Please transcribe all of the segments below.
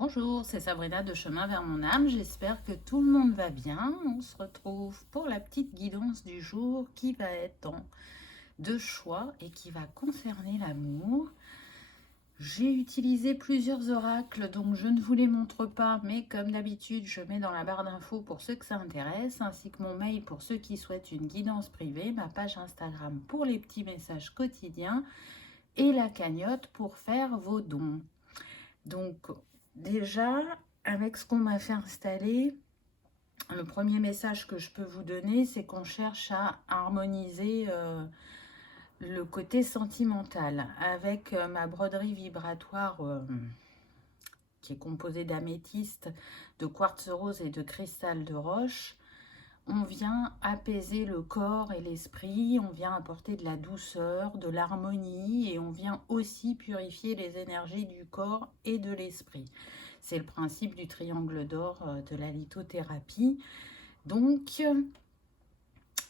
Bonjour, c'est Sabrina de Chemin vers mon âme. J'espère que tout le monde va bien. On se retrouve pour la petite guidance du jour qui va être dans deux choix et qui va concerner l'amour. J'ai utilisé plusieurs oracles, donc je ne vous les montre pas, mais comme d'habitude, je mets dans la barre d'infos pour ceux que ça intéresse, ainsi que mon mail pour ceux qui souhaitent une guidance privée, ma page Instagram pour les petits messages quotidiens et la cagnotte pour faire vos dons. Donc déjà, avec ce qu'on m'a fait installer, le premier message que je peux vous donner, c'est qu'on cherche à harmoniser le côté sentimental. Avec ma broderie vibratoire qui est composée d'améthyste, de quartz rose et de cristal de roche, on vient apaiser le corps et l'esprit, on vient apporter de la douceur, de l'harmonie et on vient aussi purifier les énergies du corps et de l'esprit. C'est le principe du triangle d'or de la lithothérapie. Donc,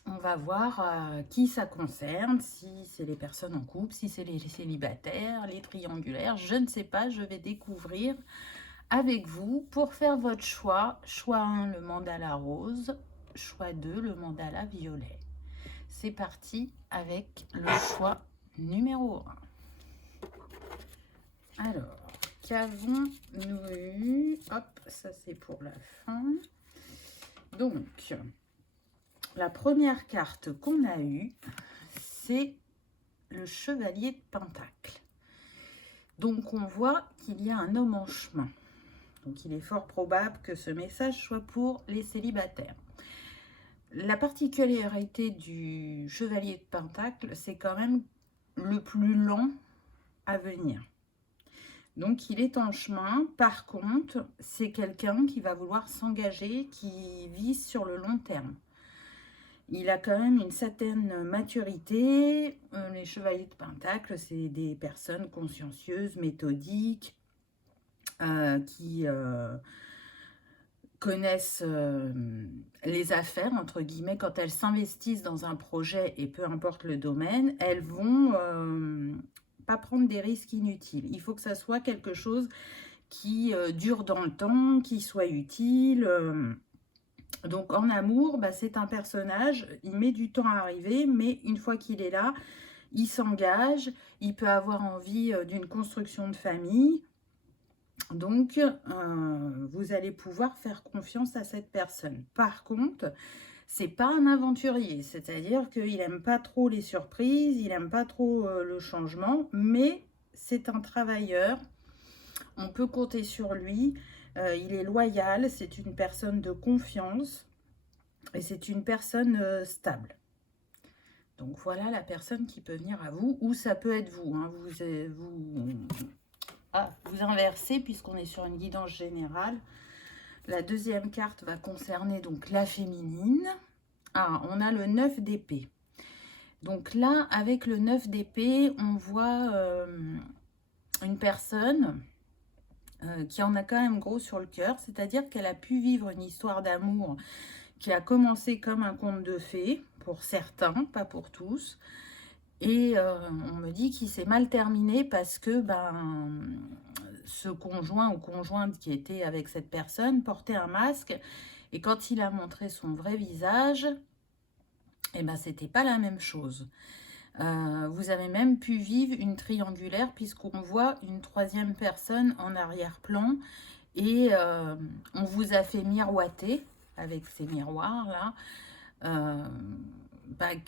on va voir qui ça concerne, si c'est les personnes en couple, si c'est les célibataires, les triangulaires, je ne sais pas, je vais découvrir avec vous pour faire votre choix. Choix 1, le mandala rose. Choix 2, le mandala violet. C'est parti avec le choix numéro 1. Alors, qu'avons-nous eu? Hop, ça c'est pour la fin. Donc, la première carte qu'on a eue, c'est le chevalier de Pentacle. Donc, on voit qu'il y a un homme en chemin. Donc, il est fort probable que ce message soit pour les célibataires. La particularité du chevalier de Pentacle, c'est quand même le plus lent à venir. Donc, il est en chemin. Par contre, c'est quelqu'un qui va vouloir s'engager, qui vise sur le long terme. Il a quand même une certaine maturité. Les chevaliers de Pentacle, c'est des personnes consciencieuses, méthodiques, qui connaissent les affaires, entre guillemets, quand elles s'investissent dans un projet, et peu importe le domaine, elles vont pas prendre des risques inutiles. Il faut que ça soit quelque chose qui dure dans le temps, qui soit utile. Donc en amour, c'est un personnage, il met du temps à arriver, mais une fois qu'il est là, il s'engage, il peut avoir envie d'une construction de famille. Donc, vous allez pouvoir faire confiance à cette personne. Par contre, c'est pas un aventurier, c'est-à-dire qu'il n'aime pas trop les surprises, il n'aime pas trop le changement, mais c'est un travailleur. On peut compter sur lui. Il est loyal, c'est une personne de confiance et c'est une personne stable. Donc voilà la personne qui peut venir à vous, ou ça peut être vous. Hein. Vous inversez puisqu'on est sur une guidance générale. La deuxième carte va concerner donc la féminine. On a le 9 d'épée. Donc là, avec le 9 d'épée, on voit une personne qui en a quand même gros sur le cœur, c'est-à-dire qu'elle a pu vivre une histoire d'amour qui a commencé comme un conte de fées, pour certains, pas pour tous. Et on me dit qu'il s'est mal terminé parce que ce conjoint ou conjointe qui était avec cette personne portait un masque. Et quand il a montré son vrai visage, c'était pas la même chose. Vous avez même pu vivre une triangulaire puisqu'on voit une troisième personne en arrière-plan. Et on vous a fait miroiter avec ces miroirs-là.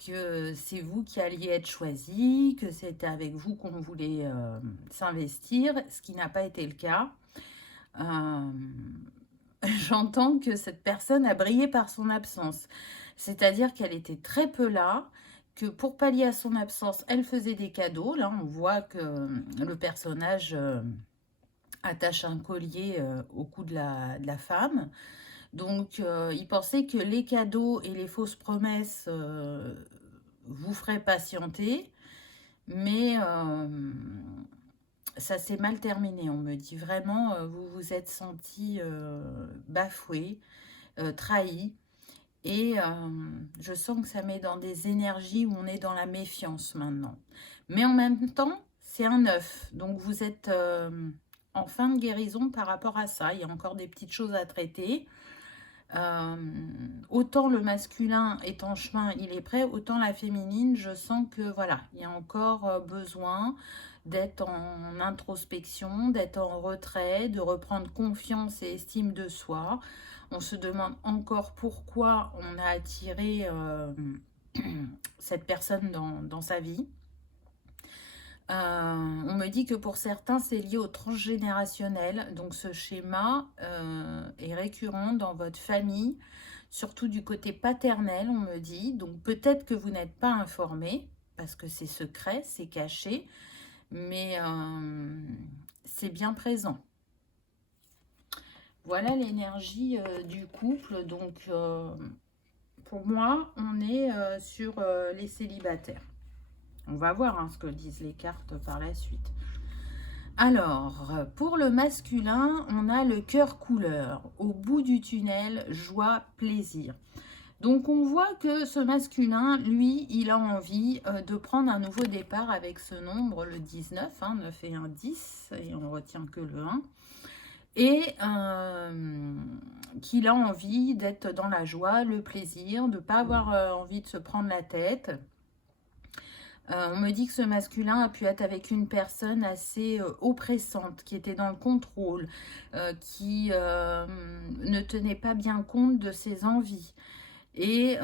Que c'est vous qui alliez être choisi, que c'était avec vous qu'on voulait s'investir, ce qui n'a pas été le cas. J'entends que cette personne a brillé par son absence, c'est-à-dire qu'elle était très peu là, que pour pallier à son absence, elle faisait des cadeaux. Là, on voit que le personnage attache un collier au cou de la femme. Donc, il pensait que les cadeaux et les fausses promesses vous feraient patienter, mais ça s'est mal terminé. On me dit vraiment, vous vous êtes senti bafoué, trahi, et je sens que ça met dans des énergies où on est dans la méfiance maintenant. Mais en même temps, c'est un 9, donc vous êtes en fin de guérison par rapport à ça. Il y a encore des petites choses à traiter. Autant le masculin est en chemin, il est prêt, autant la féminine, je sens que voilà, il y a encore besoin d'être en introspection, d'être en retrait, de reprendre confiance et estime de soi. On se demande encore pourquoi on a attiré cette personne dans sa vie. On me dit que pour certains, c'est lié au transgénérationnel. Donc, ce schéma est récurrent dans votre famille, surtout du côté paternel, on me dit. Donc, peut-être que vous n'êtes pas informé, parce que c'est secret, c'est caché, mais c'est bien présent. Voilà l'énergie du couple. Donc, pour moi, on est sur les célibataires. On va voir hein, ce que disent les cartes par la suite. Alors, pour le masculin, on a le cœur couleur. Au bout du tunnel, joie, plaisir. Donc, on voit que ce masculin, lui, il a envie de prendre un nouveau départ avec ce nombre, le 19, hein, 9 et 1, 10, et on ne retient que le 1. Et qu'il a envie d'être dans la joie, le plaisir, de ne pas avoir envie de se prendre la tête. On me dit que ce masculin a pu être avec une personne assez oppressante, qui était dans le contrôle, qui ne tenait pas bien compte de ses envies. Et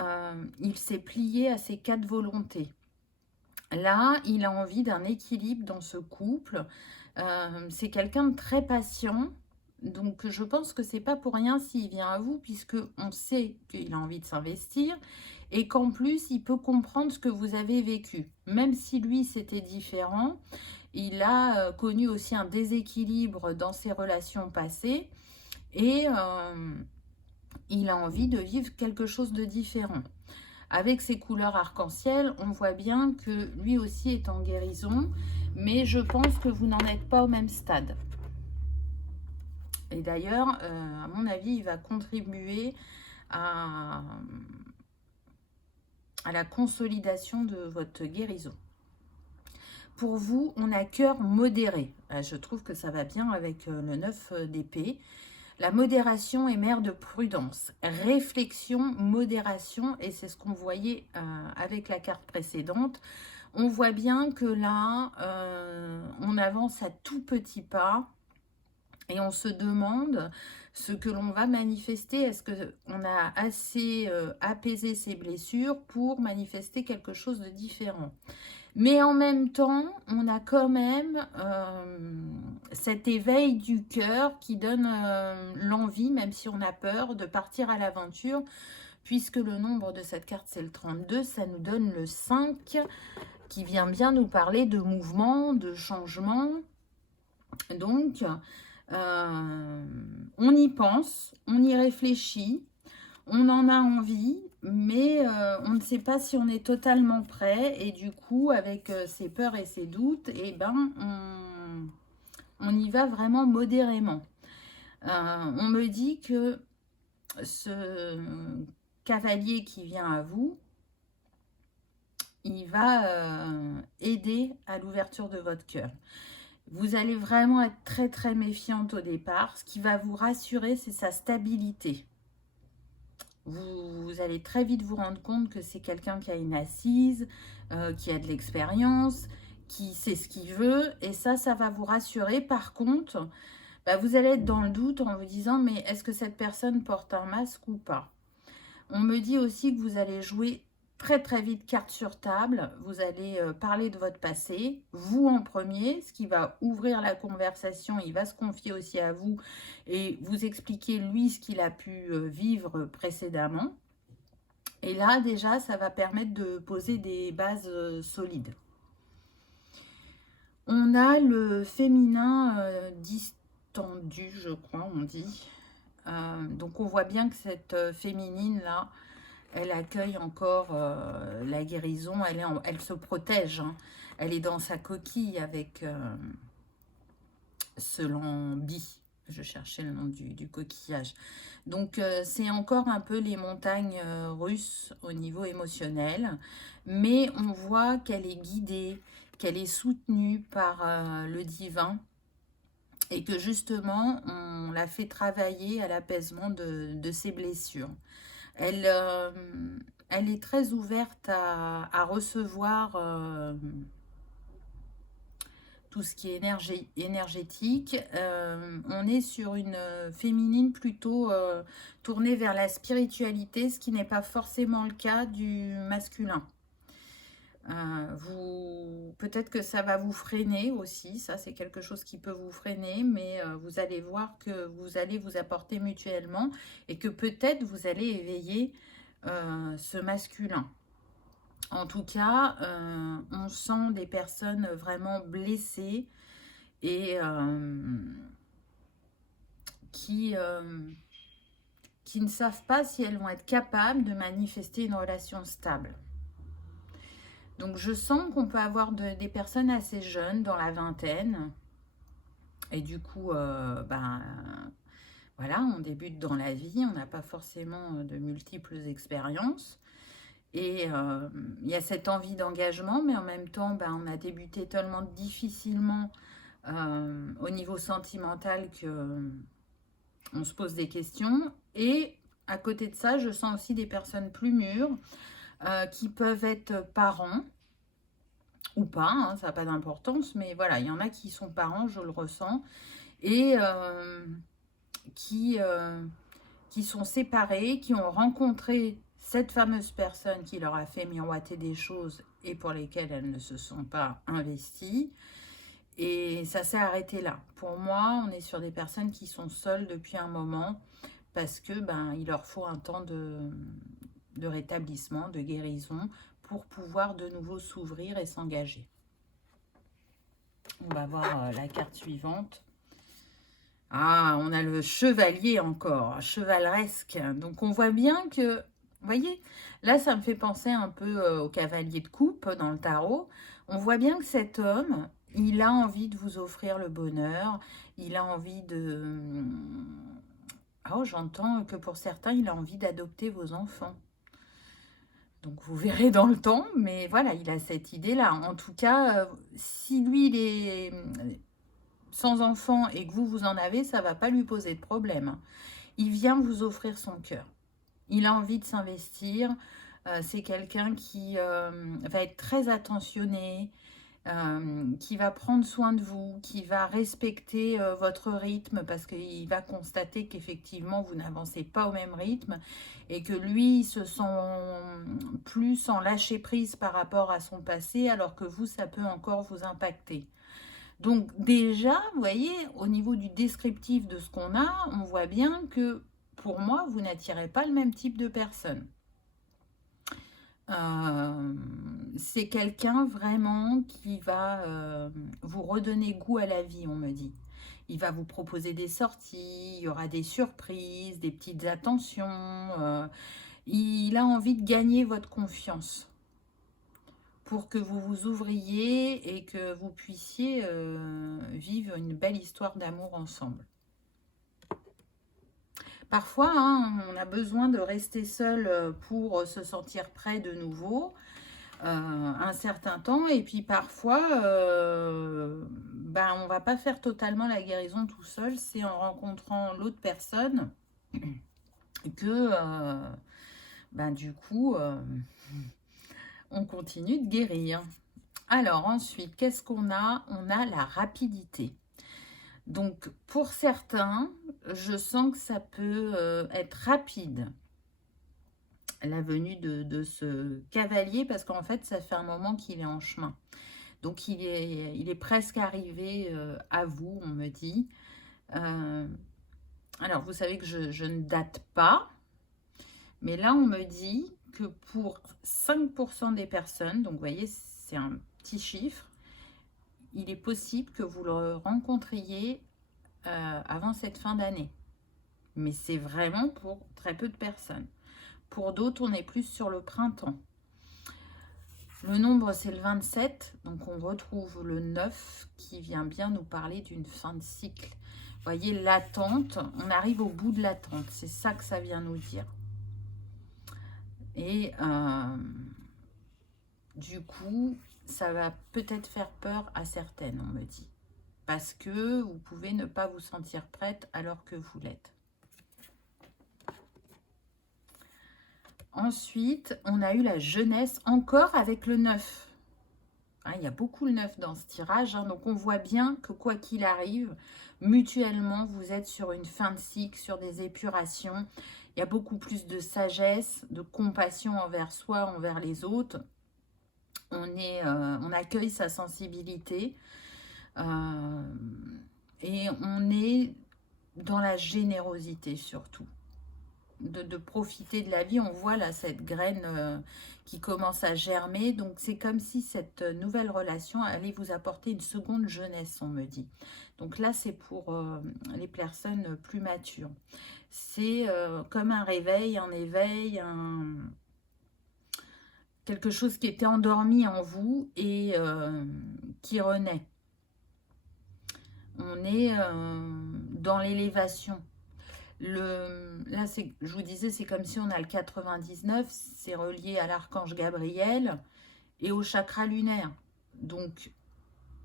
il s'est plié à ses 4 volontés. Là, il a envie d'un équilibre dans ce couple. C'est quelqu'un de très patient. Donc, je pense que c'est pas pour rien s'il vient à vous, puisque on sait qu'il a envie de s'investir et qu'en plus, il peut comprendre ce que vous avez vécu. Même si lui, c'était différent, il a connu aussi un déséquilibre dans ses relations passées et il a envie de vivre quelque chose de différent. Avec ses couleurs arc-en-ciel, on voit bien que lui aussi est en guérison, mais je pense que vous n'en êtes pas au même stade. Et d'ailleurs, à mon avis, il va contribuer à la consolidation de votre guérison. Pour vous, on a cœur modéré. Je trouve que ça va bien avec le 9 d'épée. La modération est mère de prudence. Réflexion, modération, et c'est ce qu'on voyait avec la carte précédente. On voit bien que là, on avance à tout petits pas. Et on se demande ce que l'on va manifester. Est-ce qu'on a assez apaisé ses blessures pour manifester quelque chose de différent? Mais en même temps, on a quand même cet éveil du cœur qui donne l'envie, même si on a peur, de partir à l'aventure. Puisque le nombre de cette carte, c'est le 32, ça nous donne le 5 qui vient bien nous parler de mouvement, de changement. Donc, on y pense, on y réfléchit, on en a envie, mais on ne sait pas si on est totalement prêt. Et du coup, avec ses peurs et ses doutes, eh ben, on y va vraiment modérément. On me dit que ce cavalier qui vient à vous, il va aider à l'ouverture de votre cœur. Vous allez vraiment être très très méfiante au départ. Ce qui va vous rassurer, c'est sa stabilité. Vous allez très vite vous rendre compte que c'est quelqu'un qui a une assise, qui a de l'expérience, qui sait ce qu'il veut. Et ça va vous rassurer. Par contre, vous allez être dans le doute en vous disant, mais est-ce que cette personne porte un masque ou pas? On me dit aussi que vous allez jouer très très vite carte sur table, vous allez parler de votre passé, vous en premier, ce qui va ouvrir la conversation, il va se confier aussi à vous et vous expliquer lui ce qu'il a pu vivre précédemment. Et là déjà, ça va permettre de poser des bases solides. On a le féminin distendu, je crois, on dit. Donc on voit bien que cette féminine là, elle accueille encore la guérison, elle se protège, hein. Elle est dans sa coquille avec ce lambi. Je cherchais le nom du coquillage. Donc, c'est encore un peu les montagnes russes au niveau émotionnel. Mais on voit qu'elle est guidée, qu'elle est soutenue par le divin. et que justement, on l'a fait travailler à l'apaisement de ses blessures. Elle, elle est très ouverte à recevoir tout ce qui est énergétique. On est sur une féminine plutôt tournée vers la spiritualité, ce qui n'est pas forcément le cas du masculin. Peut-être que ça va vous freiner aussi, ça c'est quelque chose qui peut vous freiner, mais vous allez voir que vous allez vous apporter mutuellement et que peut-être vous allez éveiller ce masculin. En tout cas, on sent des personnes vraiment blessées et qui ne savent pas si elles vont être capables de manifester une relation stable. Donc je sens qu'on peut avoir des personnes assez jeunes, dans la vingtaine, et du coup, voilà, on débute dans la vie, on n'a pas forcément de multiples expériences. Et il y a cette envie d'engagement, mais en même temps, on a débuté tellement difficilement au niveau sentimental que on se pose des questions. Et à côté de ça, je sens aussi des personnes plus mûres qui peuvent être parents ou pas, hein, ça n'a pas d'importance, mais voilà, il y en a qui sont parents, je le ressens, et qui sont séparés, qui ont rencontré cette fameuse personne qui leur a fait miroiter des choses et pour lesquelles elles ne se sont pas investies. Et ça s'est arrêté là. Pour moi, on est sur des personnes qui sont seules depuis un moment parce que il leur faut un temps de rétablissement, de guérison pour pouvoir de nouveau s'ouvrir et s'engager. On va voir la carte suivante. Ah, on a le chevalier encore, chevaleresque. Donc on voit bien que, vous voyez, là ça me fait penser un peu au cavalier de coupe dans le tarot. On voit bien que cet homme, il a envie de vous offrir le bonheur, il a envie de... Oh, j'entends que pour certains, il a envie d'adopter vos enfants. Donc vous verrez dans le temps, mais voilà, il a cette idée-là. En tout cas, si lui, il est sans enfant et que vous en avez, ça ne va pas lui poser de problème. Il vient vous offrir son cœur. Il a envie de s'investir. C'est quelqu'un qui va être très attentionné, qui va prendre soin de vous, qui va respecter votre rythme parce qu'il va constater qu'effectivement, vous n'avancez pas au même rythme et que lui, il se sent plus en lâcher prise par rapport à son passé alors que vous, ça peut encore vous impacter. Donc déjà, vous voyez, au niveau du descriptif de ce qu'on a, on voit bien que pour moi, vous n'attirez pas le même type de personne. C'est quelqu'un vraiment qui va vous redonner goût à la vie, on me dit. Il va vous proposer des sorties, il y aura des surprises, des petites attentions. Il a envie de gagner votre confiance pour que vous vous ouvriez et que vous puissiez vivre une belle histoire d'amour ensemble. Parfois, hein, on a besoin de rester seul pour se sentir prêt de nouveau un certain temps. Et puis parfois, on ne va pas faire totalement la guérison tout seul. C'est en rencontrant l'autre personne que, du coup, on continue de guérir. Alors ensuite, qu'est-ce qu'on a? On a la rapidité. Donc, pour certains, je sens que ça peut être rapide, la venue de ce cavalier, parce qu'en fait, ça fait un moment qu'il est en chemin. Donc, il est presque arrivé à vous, on me dit. Alors, vous savez que je ne date pas, mais là, on me dit que pour 5% des personnes, donc vous voyez, c'est un petit chiffre, il est possible que vous le rencontriez avant cette fin d'année. Mais c'est vraiment pour très peu de personnes. Pour d'autres, on est plus sur le printemps. Le nombre, c'est le 27. Donc, on retrouve le 9 qui vient bien nous parler d'une fin de cycle. Vous voyez, l'attente, on arrive au bout de l'attente. C'est ça que ça vient nous dire. Et du coup, ça va peut-être faire peur à certaines, on me dit. parce que vous pouvez ne pas vous sentir prête alors que vous l'êtes. Ensuite, on a eu la jeunesse, encore avec le 9. Hein, il y a beaucoup le 9 dans ce tirage, hein, donc on voit bien que quoi qu'il arrive, mutuellement, vous êtes sur une fin de cycle, sur des épurations. Il y a beaucoup plus de sagesse, de compassion envers soi, envers les autres. On accueille sa sensibilité et on est dans la générosité surtout. De profiter de la vie. On voit là cette graine qui commence à germer. Donc c'est comme si cette nouvelle relation allait vous apporter une seconde jeunesse, on me dit. Donc là, c'est pour les personnes plus matures. C'est comme un réveil, un éveil, quelque chose qui était endormi en vous et qui renaît. On est dans l'élévation. Là, je vous disais, c'est comme si on a le 99, c'est relié à l'archange Gabriel et au chakra lunaire. Donc,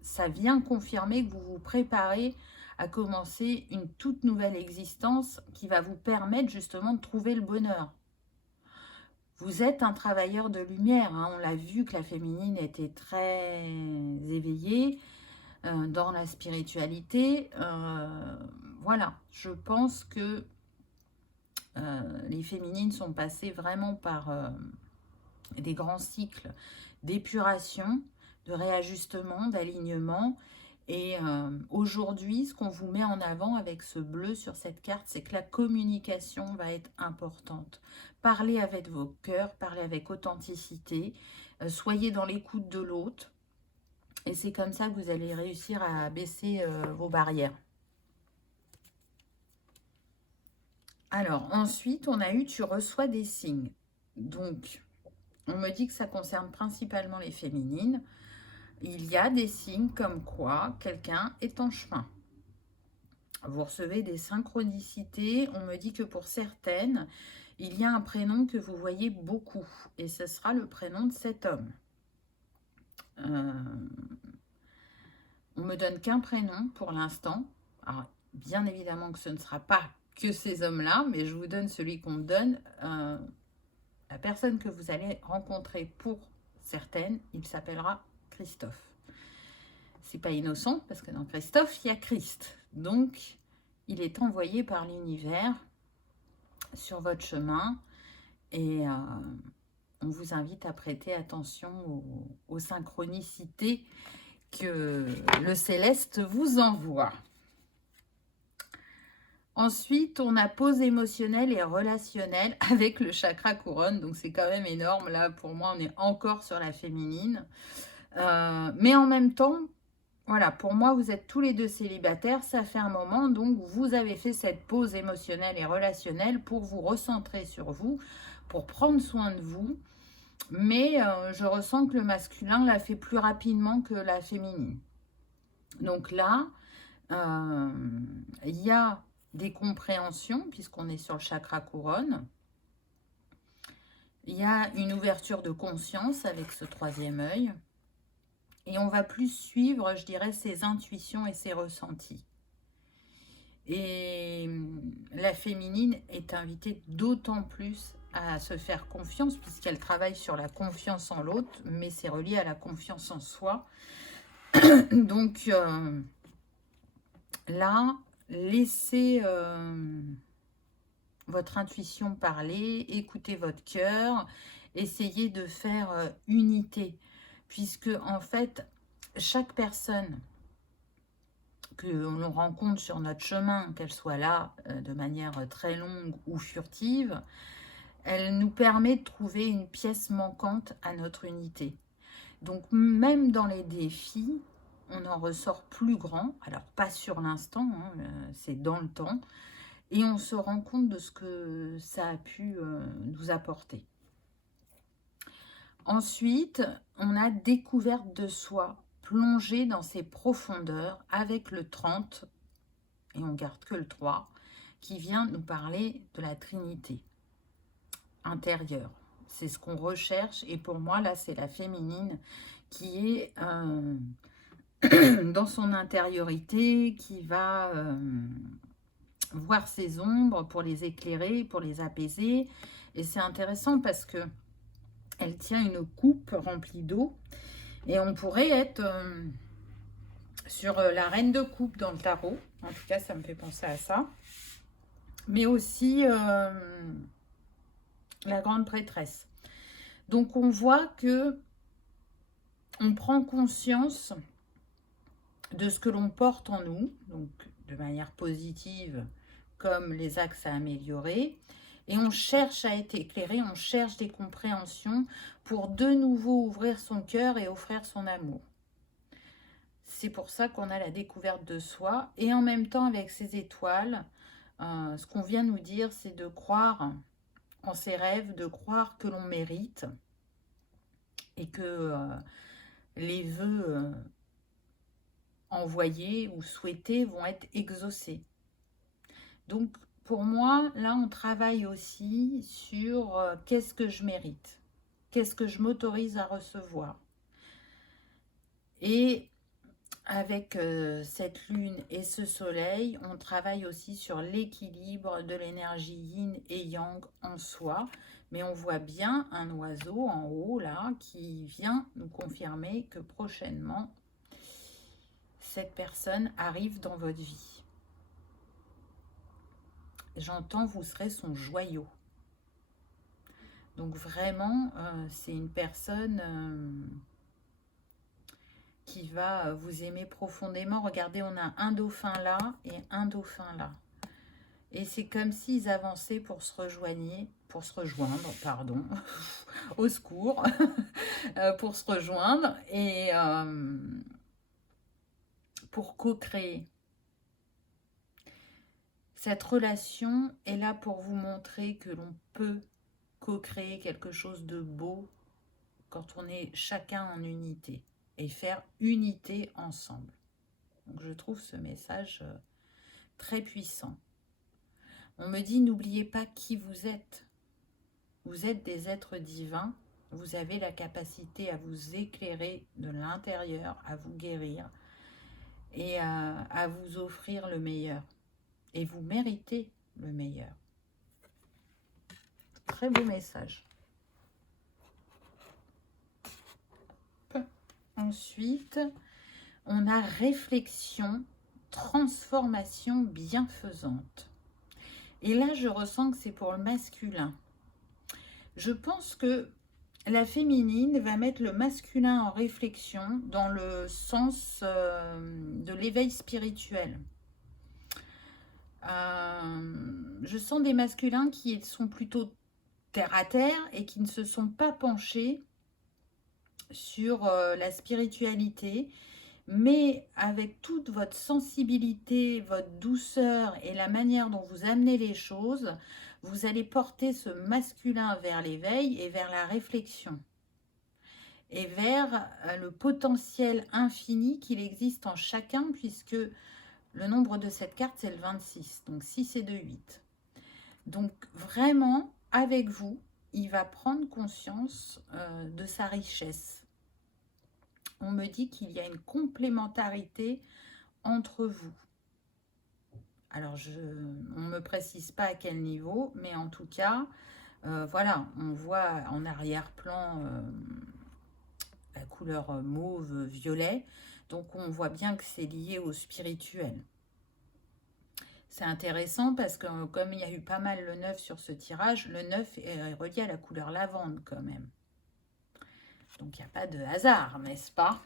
ça vient confirmer que vous vous préparez à commencer une toute nouvelle existence qui va vous permettre justement de trouver le bonheur. Vous êtes un travailleur de lumière, hein. On l'a vu que la féminine était très éveillée dans la spiritualité. Voilà, je pense que les féminines sont passées vraiment par des grands cycles d'épuration, de réajustement, d'alignement. Et aujourd'hui, ce qu'on vous met en avant avec ce bleu sur cette carte, c'est que la communication va être importante. Parlez avec vos cœurs, parlez avec authenticité, soyez dans l'écoute de l'autre. Et c'est comme ça que vous allez réussir à baisser vos barrières. Alors, ensuite, on a eu « tu reçois des signes ». Donc, on me dit que ça concerne principalement les féminines. Il y a des signes comme quoi quelqu'un est en chemin. Vous recevez des synchronicités. On me dit que pour certaines, il y a un prénom que vous voyez beaucoup. Et ce sera le prénom de cet homme. On me donne qu'un prénom pour l'instant. Alors, bien évidemment que ce ne sera pas que ces hommes-là, mais je vous donne celui qu'on me donne. La personne que vous allez rencontrer pour certaines, il s'appellera Christophe. C'est pas innocent, parce que dans Christophe, il y a Christ. Donc, il est envoyé par l'univers sur votre chemin. Et on vous invite à prêter attention aux synchronicités que le céleste vous envoie. Ensuite, on a pause émotionnelle et relationnelle avec le chakra couronne. Donc, c'est quand même énorme. Là, pour moi, on est encore sur la féminine. Mais en même temps, voilà, pour moi, vous êtes tous les deux célibataires. Ça fait un moment. Donc, vous avez fait cette pause émotionnelle et relationnelle pour vous recentrer sur vous, pour prendre soin de vous. Mais je ressens que le masculin l'a fait plus rapidement que la féminine. Donc là, il y a des compréhensions, puisqu'on est sur le chakra couronne. Il y a une ouverture de conscience avec ce troisième œil. Et on va plus suivre, je dirais, ses intuitions et ses ressentis. Et la féminine est invitée d'autant plus à se faire confiance, puisqu'elle travaille sur la confiance en l'autre, mais c'est relié à la confiance en soi. Donc là, laissez votre intuition parler, écoutez votre cœur, essayez de faire unité, puisque en fait, chaque personne que l'on rencontre sur notre chemin, qu'elle soit là de manière très longue ou furtive, elle nous permet de trouver une pièce manquante à notre unité. Donc même dans les défis, on en ressort plus grand, alors pas sur l'instant, hein, c'est dans le temps, et on se rend compte de ce que ça a pu nous apporter. Ensuite, on a découverte de soi, plongée dans ses profondeurs avec le 30, et on garde que le 3, qui vient nous parler de la Trinité intérieure. C'est ce qu'on recherche, et pour moi, là, c'est la féminine qui est dans son intériorité, qui va voir ses ombres pour les éclairer, pour les apaiser. Et c'est intéressant parce que elle tient une coupe remplie d'eau. Et on pourrait être sur la reine de coupe dans le tarot. En tout cas, ça me fait penser à ça. Mais aussi la grande prêtresse. Donc, on voit que on prend conscience de ce que l'on porte en nous, donc de manière positive, comme les axes à améliorer. Et on cherche à être éclairé, on cherche des compréhensions pour de nouveau ouvrir son cœur et offrir son amour. C'est pour ça qu'on a la découverte de soi. Et en même temps, avec ces étoiles, ce qu'on vient nous dire, c'est de croire en ses rêves, de croire que l'on mérite et que les vœux envoyés ou souhaités vont être exaucés. Donc, pour moi, là, on travaille aussi sur qu'est-ce que je mérite, qu'est-ce que je m'autorise à recevoir. Et avec cette lune et ce soleil, on travaille aussi sur l'équilibre de l'énergie yin et yang en soi. Mais on voit bien un oiseau en haut, là, qui vient nous confirmer que prochainement, cette personne arrive dans votre vie. J'entends, vous serez son joyau. Donc vraiment, c'est une personne qui va vous aimer profondément. Regardez, on a un dauphin là et un dauphin là. Et c'est comme s'ils avançaient pour se rejoindre, pardon, au secours, pour se rejoindre et pour co-créer. Cette relation est là pour vous montrer que l'on peut co-créer quelque chose de beau quand on est chacun en unité et faire unité ensemble. Donc je trouve ce message très puissant. On me dit, n'oubliez pas qui vous êtes. Vous êtes des êtres divins. Vous avez la capacité à vous éclairer de l'intérieur, à vous guérir et à vous offrir le meilleur. Et vous méritez le meilleur. Très beau message. Ensuite, on a réflexion, transformation bienfaisante. Et là, je ressens que c'est pour le masculin. Je pense que la féminine va mettre le masculin en réflexion dans le sens de l'éveil spirituel. Je sens des masculins qui sont plutôt terre à terre et qui ne se sont pas penchés sur la spiritualité, mais avec toute votre sensibilité, votre douceur et la manière dont vous amenez les choses, vous allez porter ce masculin vers l'éveil et vers la réflexion et vers le potentiel infini qu'il existe en chacun, puisque le nombre de cette carte, c'est le 26, donc 6 et 2, 8. Donc vraiment, avec vous, il va prendre conscience de sa richesse. On me dit qu'il y a une complémentarité entre vous. Alors, on ne me précise pas à quel niveau, mais en tout cas, voilà, on voit en arrière-plan la couleur mauve-violet. Donc, on voit bien que c'est lié au spirituel. C'est intéressant parce que comme il y a eu pas mal le 9 sur ce tirage, le 9 est relié à la couleur lavande quand même. Donc, il n'y a pas de hasard, n'est-ce pas?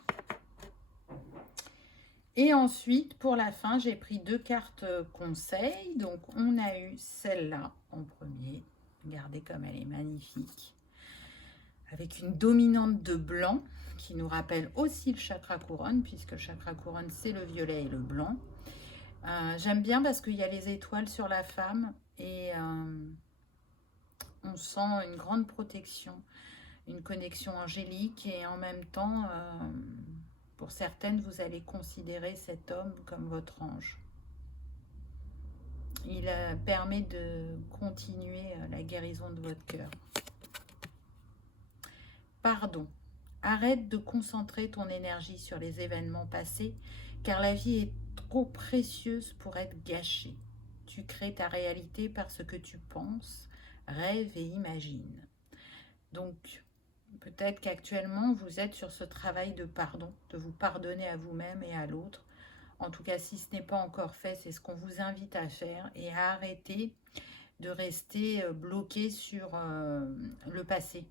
Et ensuite, pour la fin, j'ai pris 2 cartes conseils. Donc, on a eu celle-là en premier. Regardez comme elle est magnifique. Avec une dominante de blanc qui nous rappelle aussi le chakra couronne, puisque le chakra couronne, c'est le violet et le blanc. J'aime bien parce qu'il y a les étoiles sur la femme et on sent une grande protection, une connexion angélique et en même temps... pour certaines, vous allez considérer cet homme comme votre ange. Il permet de continuer la guérison de votre cœur. Pardon. Arrête de concentrer ton énergie sur les événements passés, car la vie est trop précieuse pour être gâchée. Tu crées ta réalité par ce que tu penses, rêves et imagines. Donc, peut-être qu'actuellement, vous êtes sur ce travail de pardon, de vous pardonner à vous-même et à l'autre. En tout cas, si ce n'est pas encore fait, c'est ce qu'on vous invite à faire et à arrêter de rester bloqué sur le passé.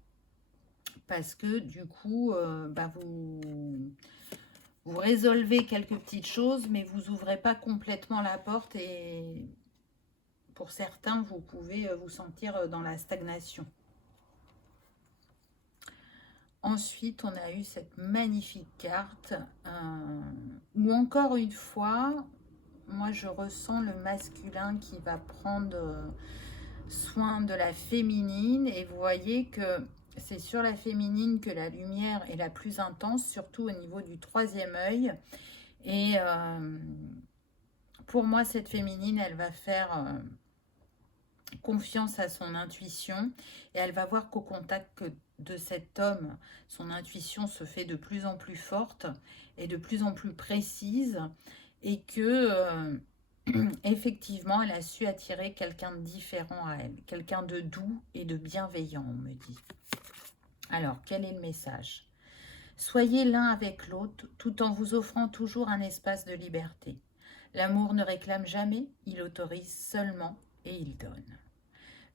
Parce que du coup, vous résolvez quelques petites choses, mais vous n'ouvrez pas complètement la porte et pour certains, vous pouvez vous sentir dans la stagnation. Ensuite, on a eu cette magnifique carte où encore une fois, moi je ressens le masculin qui va prendre soin de la féminine et vous voyez que c'est sur la féminine que la lumière est la plus intense, surtout au niveau du troisième œil. Et pour moi, cette féminine, elle va faire confiance à son intuition et elle va voir qu'au contact de cet homme, son intuition se fait de plus en plus forte et de plus en plus précise et que effectivement elle a su attirer quelqu'un de différent à elle, quelqu'un de doux et de bienveillant, on me dit. Alors, quel est le message? Soyez l'un avec l'autre tout en vous offrant toujours un espace de liberté. L'amour ne réclame jamais, il autorise seulement et il donne.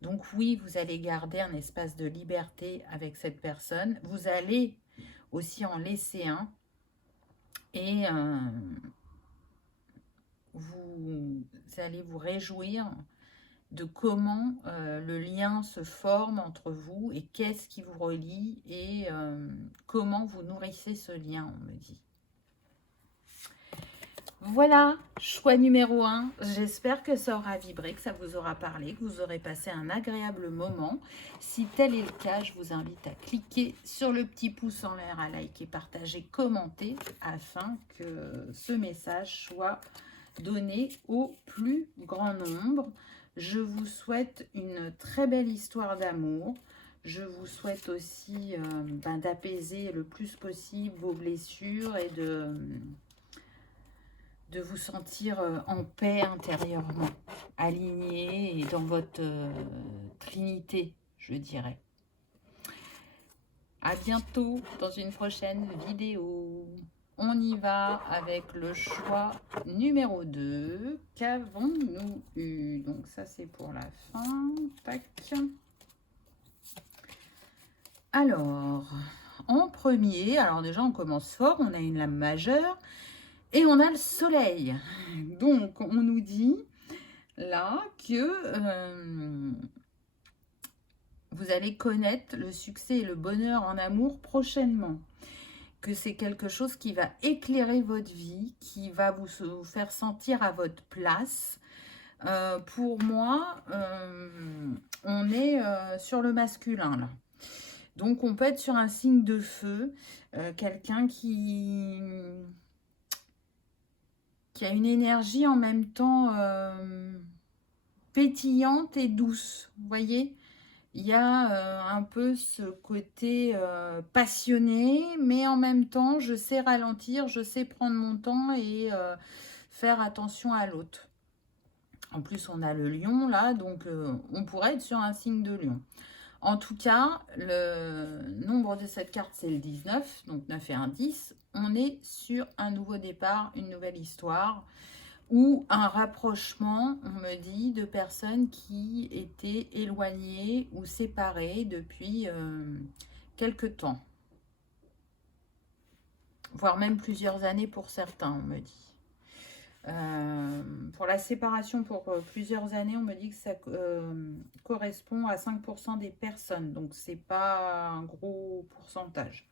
Donc oui, vous allez garder un espace de liberté avec cette personne. Vous allez aussi en laisser un. Et vous allez vous réjouir de comment le lien se forme entre vous et qu'est-ce qui vous relie et comment vous nourrissez ce lien, on me dit. Voilà, choix numéro 1. J'espère que ça aura vibré, que ça vous aura parlé, que vous aurez passé un agréable moment. Si tel est le cas, je vous invite à cliquer sur le petit pouce en l'air, à liker, partager, commenter, afin que ce message soit donné au plus grand nombre. Je vous souhaite une très belle histoire d'amour. Je vous souhaite aussi d'apaiser le plus possible vos blessures et de vous sentir en paix intérieurement, aligné et dans votre trinité, je dirais. À bientôt dans une prochaine vidéo. On y va avec le choix numéro 2. Qu'avons-nous eu? Donc ça, c'est pour la fin. Tac. Alors, en premier, alors déjà, on commence fort. On a une lame majeure. Et on a le soleil. Donc, on nous dit là que vous allez connaître le succès et le bonheur en amour prochainement. Que c'est quelque chose qui va éclairer votre vie, qui va vous faire sentir à votre place. Pour moi, on est sur le masculin là. Donc, on peut être sur un signe de feu, quelqu'un qui a une énergie en même temps pétillante et douce. Vous voyez, il y a un peu ce côté passionné, mais en même temps, je sais ralentir, je sais prendre mon temps et faire attention à l'autre. En plus, on a le lion là, donc on pourrait être sur un signe de lion. En tout cas, le nombre de cette carte, c'est le 19, donc 9 et 1, 10. On est sur un nouveau départ, une nouvelle histoire, ou un rapprochement, on me dit, de personnes qui étaient éloignées ou séparées depuis quelque temps. Voire même plusieurs années pour certains, on me dit. Pour la séparation pour plusieurs années, on me dit que ça correspond à 5% des personnes, donc c'est pas un gros pourcentage.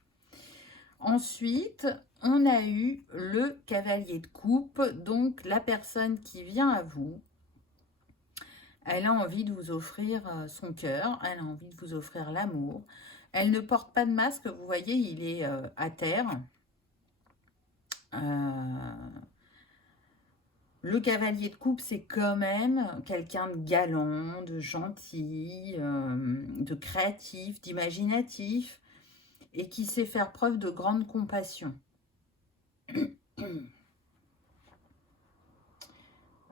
Ensuite, on a eu le cavalier de coupe, donc la personne qui vient à vous, elle a envie de vous offrir son cœur, elle a envie de vous offrir l'amour, elle ne porte pas de masque, vous voyez, il est à terre. Le cavalier de coupe, c'est quand même quelqu'un de galant, de gentil, de créatif, d'imaginatif. et qui sait faire preuve de grande compassion.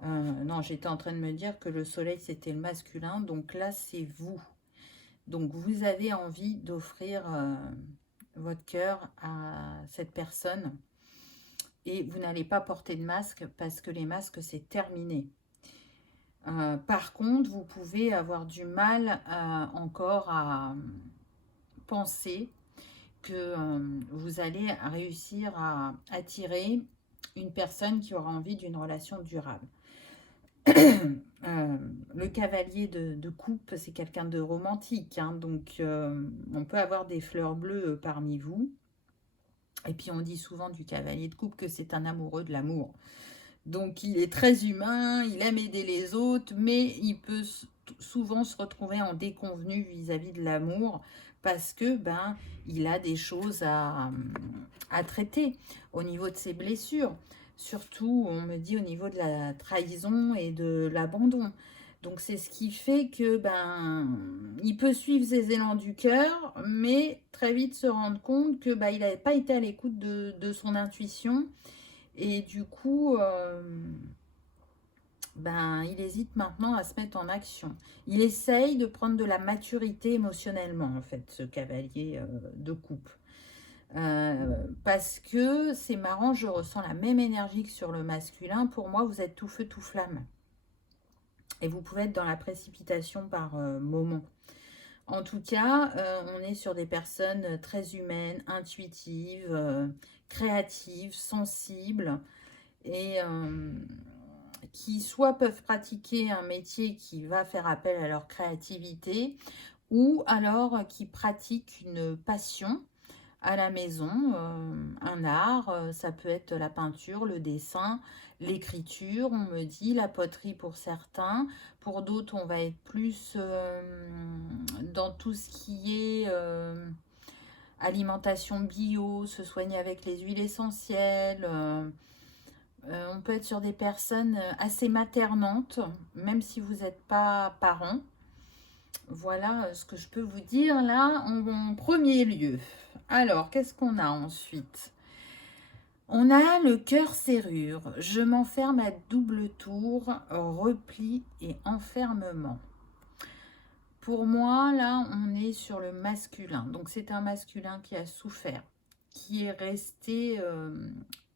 Non, j'étais en train de me dire que le soleil, c'était le masculin. Donc là, c'est vous. Donc, vous avez envie d'offrir votre cœur à cette personne. Et vous n'allez pas porter de masque parce que les masques, c'est terminé. Par contre, vous pouvez avoir du mal encore à penser que vous allez réussir à attirer une personne qui aura envie d'une relation durable. Le cavalier de coupe, c'est quelqu'un de romantique, hein, donc on peut avoir des fleurs bleues parmi vous. Et puis on dit souvent du cavalier de coupe que c'est un amoureux de l'amour. Donc il est très humain, il aime aider les autres, mais il peut souvent se retrouver en déconvenu vis-à-vis de l'amour parce que il a des choses à traiter au niveau de ses blessures. Surtout, on me dit au niveau de la trahison et de l'abandon. Donc c'est ce qui fait que il peut suivre ses élans du cœur, mais très vite se rendre compte que il n'avait pas été à l'écoute de son intuition. Et du coup, il hésite maintenant à se mettre en action. Il essaye de prendre de la maturité émotionnellement, en fait, ce cavalier de coupe. Parce que c'est marrant, je ressens la même énergie que sur le masculin. Pour moi, vous êtes tout feu, tout flamme. Et vous pouvez être dans la précipitation par moment. En tout cas, on est sur des personnes très humaines, intuitives, créatives, sensibles et qui soit peuvent pratiquer un métier qui va faire appel à leur créativité ou alors qui pratiquent une passion à la maison, un art, ça peut être la peinture, le dessin, l'écriture, on me dit, la poterie pour certains. Pour d'autres, on va être plus dans tout ce qui est alimentation bio, se soigner avec les huiles essentielles. On peut être sur des personnes assez maternantes, même si vous n'êtes pas parents. Voilà ce que je peux vous dire là en premier lieu. Alors, qu'est-ce qu'on a ensuite? On a le cœur serrure. Je m'enferme à double tour, repli et enfermement. Pour moi, là, on est sur le masculin. Donc, c'est un masculin qui a souffert, qui est resté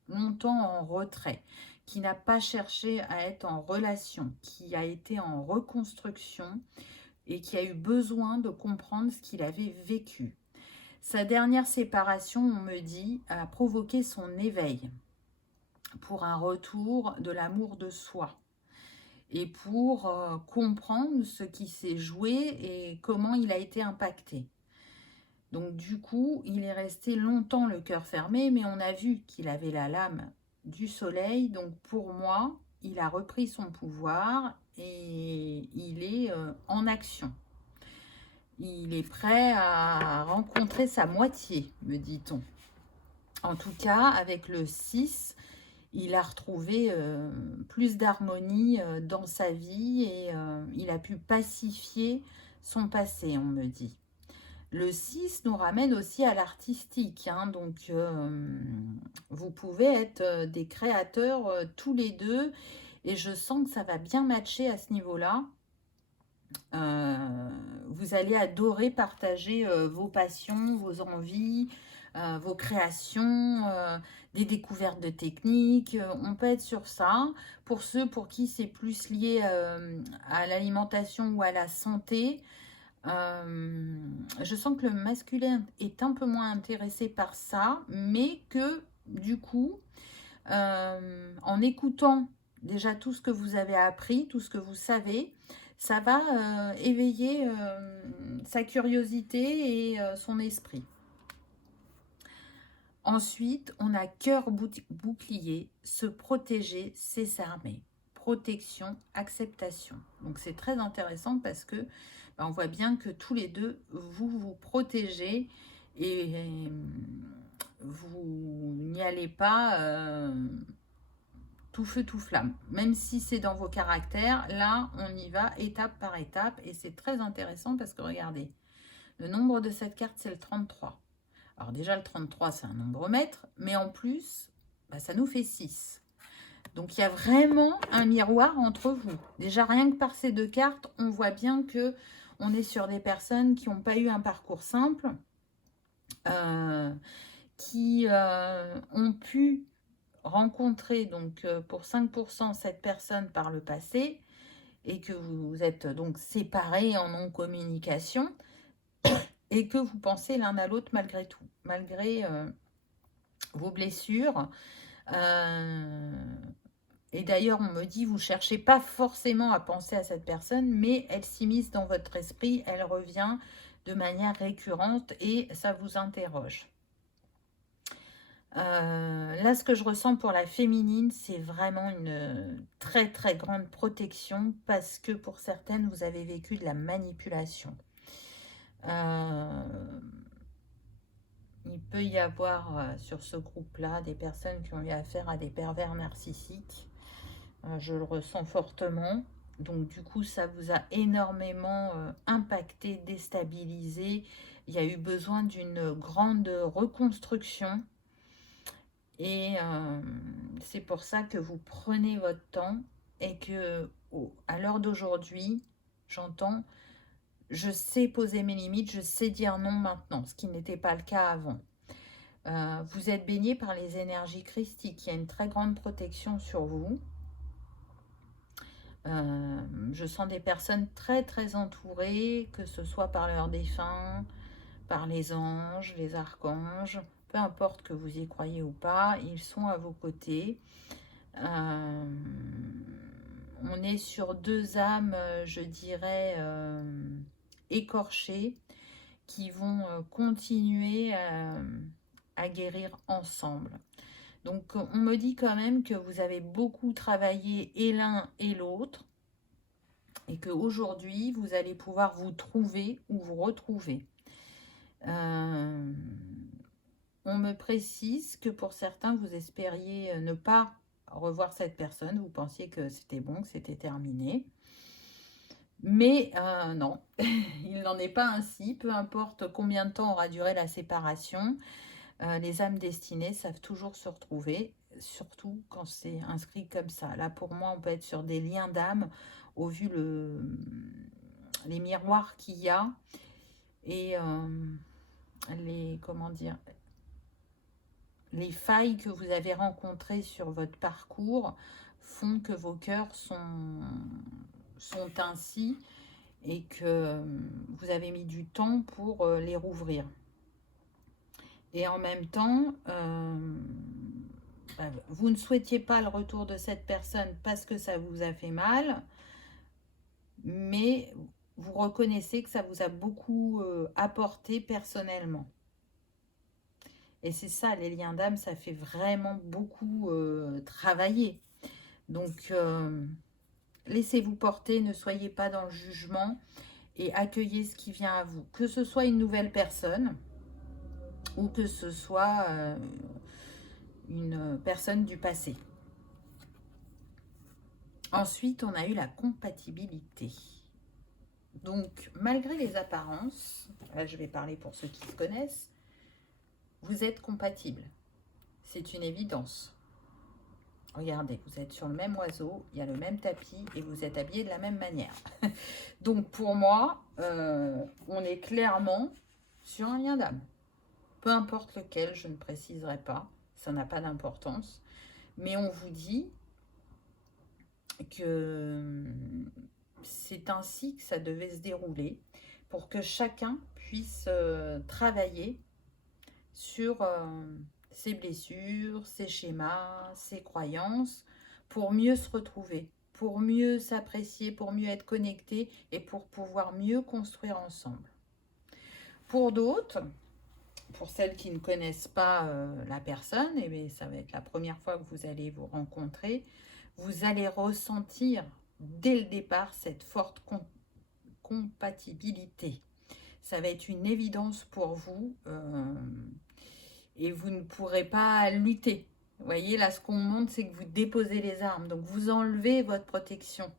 longtemps en retrait, qui n'a pas cherché à être en relation, qui a été en reconstruction et qui a eu besoin de comprendre ce qu'il avait vécu. Sa dernière séparation, on me dit, a provoqué son éveil pour un retour de l'amour de soi et pour comprendre ce qui s'est joué et comment il a été impacté. Donc du coup, il est resté longtemps le cœur fermé, mais on a vu qu'il avait la lame du soleil. Donc pour moi, il a repris son pouvoir et il est en action. Il est prêt à rencontrer sa moitié, me dit-on. En tout cas, avec le 6, il a retrouvé plus d'harmonie dans sa vie et il a pu pacifier son passé, on me dit. Le 6 nous ramène aussi à l'artistique, hein, donc vous pouvez être des créateurs tous les deux et je sens que ça va bien matcher à ce niveau-là. Vous allez adorer partager vos passions, vos envies, vos créations, des découvertes de techniques. On peut être sur ça. Pour ceux pour qui c'est plus lié à l'alimentation ou à la santé, je sens que le masculin est un peu moins intéressé par ça, mais que du coup, en écoutant déjà tout ce que vous avez appris, tout ce que vous savez, ça va éveiller sa curiosité et son esprit. Ensuite, on a cœur bouclier, se protéger, c'est s'armer. Protection, acceptation. Donc c'est très intéressant parce que on voit bien que tous les deux, vous vous protégez et vous n'y allez pas tout feu, tout flamme. Même si c'est dans vos caractères, là, on y va étape par étape. Et c'est très intéressant parce que regardez, le nombre de cette carte, c'est le 33. Alors déjà, le 33, c'est un nombre maître, mais en plus, ça nous fait 6. Donc, il y a vraiment un miroir entre vous. Déjà, rien que par ces 2 cartes, on voit bien que on est sur des personnes qui n'ont pas eu un parcours simple, qui ont pu rencontrer, donc pour 5%, cette personne par le passé, et que vous êtes donc séparés en non-communication, et que vous pensez l'un à l'autre malgré tout, malgré vos blessures. Et d'ailleurs, on me dit, vous ne cherchez pas forcément à penser à cette personne, mais elle s'immisce dans votre esprit, elle revient de manière récurrente et ça vous interroge. Là, ce que je ressens pour la féminine, c'est vraiment une très très grande protection parce que pour certaines, vous avez vécu de la manipulation. Il peut y avoir sur ce groupe-là des personnes qui ont eu affaire à des pervers narcissiques. Je le ressens fortement. Donc du coup, ça vous a énormément impacté, déstabilisé. Il y a eu besoin d'une grande reconstruction. Et c'est pour ça que vous prenez votre temps et que à l'heure d'aujourd'hui, j'entends, je sais poser mes limites, je sais dire non maintenant, ce qui n'était pas le cas avant. Vous êtes baigné par les énergies christiques, il y a une très grande protection sur vous. Je sens des personnes très très entourées, que ce soit par leurs défunts, par les anges, les archanges, peu importe que vous y croyez ou pas, ils sont à vos côtés. On est sur 2 âmes, je dirais, écorchées, qui vont continuer à guérir ensemble. Donc, on me dit quand même que vous avez beaucoup travaillé et l'un et l'autre, et qu'aujourd'hui, vous allez pouvoir vous trouver ou vous retrouver. On me précise que pour certains, vous espériez ne pas revoir cette personne, vous pensiez que c'était bon, que c'était terminé. Mais non, il n'en est pas ainsi, peu importe combien de temps aura duré la séparation. Les âmes destinées savent toujours se retrouver, surtout quand c'est inscrit comme ça. Là, pour moi, on peut être sur des liens d'âme, au vu les miroirs qu'il y a, et comment dire, les failles que vous avez rencontrées sur votre parcours font que vos cœurs sont ainsi, et que vous avez mis du temps pour les rouvrir. Et en même temps, vous ne souhaitiez pas le retour de cette personne parce que ça vous a fait mal, mais vous reconnaissez que ça vous a beaucoup apporté personnellement. Et c'est ça, les liens d'âme, ça fait vraiment beaucoup travailler. Donc, laissez-vous porter, ne soyez pas dans le jugement et accueillez ce qui vient à vous. Que ce soit une nouvelle personne ou que ce soit une personne du passé. Ensuite, on a eu la compatibilité. Donc, malgré les apparences, là je vais parler pour ceux qui se connaissent, vous êtes compatibles. C'est une évidence. Regardez, vous êtes sur le même oiseau, il y a le même tapis et vous êtes habillés de la même manière. Donc, pour moi, on est clairement sur un lien d'âme. Peu importe lequel, je ne préciserai pas, ça n'a pas d'importance. Mais on vous dit que c'est ainsi que ça devait se dérouler pour que chacun puisse travailler sur ses blessures, ses schémas, ses croyances, pour mieux se retrouver, pour mieux s'apprécier, pour mieux être connecté et pour pouvoir mieux construire ensemble. Pour d'autres, pour celles qui ne connaissent pas la personne, et bien, ça va être la première fois que vous allez vous rencontrer, vous allez ressentir dès le départ cette forte compatibilité. Ça va être une évidence pour vous et vous ne pourrez pas lutter. Vous voyez, là, ce qu'on montre, c'est que vous déposez les armes. Donc, vous enlevez votre protection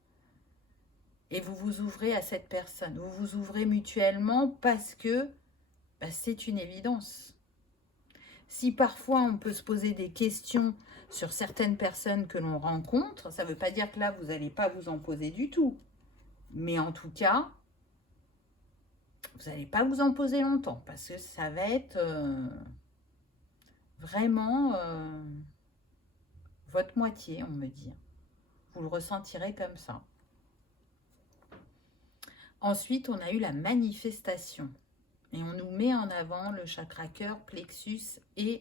et vous vous ouvrez à cette personne. Vous vous ouvrez mutuellement parce que c'est une évidence. Si parfois on peut se poser des questions sur certaines personnes que l'on rencontre, ça ne veut pas dire que là, vous n'allez pas vous en poser du tout. Mais en tout cas, vous n'allez pas vous en poser longtemps parce que ça va être vraiment votre moitié, on me dit. Vous le ressentirez comme ça. Ensuite, on a eu la manifestation. Et on nous met en avant le chakra cœur, plexus et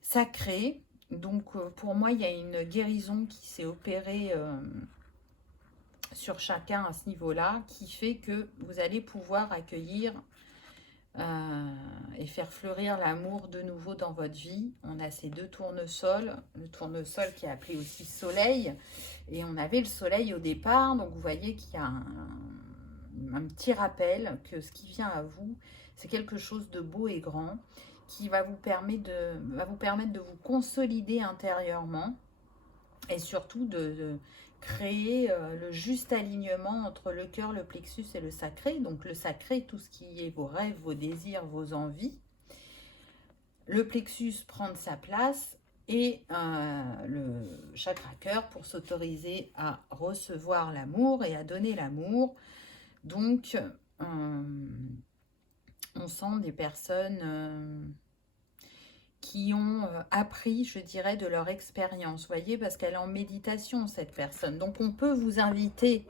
sacré. Donc, pour moi, il y a une guérison qui s'est opérée sur chacun à ce niveau-là, qui fait que vous allez pouvoir accueillir et faire fleurir l'amour de nouveau dans votre vie. On a ces deux tournesols, le tournesol qui est appelé aussi soleil, et on avait le soleil au départ, donc vous voyez qu'il y a un petit rappel que ce qui vient à vous, c'est quelque chose de beau et grand, qui va vous permettre de vous consolider intérieurement, et surtout de créer le juste alignement entre le cœur, le plexus et le sacré. Donc le sacré, tout ce qui est vos rêves, vos désirs, vos envies. Le plexus prendre sa place et le chakra cœur pour s'autoriser à recevoir l'amour et à donner l'amour. Donc on sent des personnes qui ont appris, je dirais, de leur expérience, voyez, parce qu'elle est en méditation, cette personne. Donc, on peut vous inviter,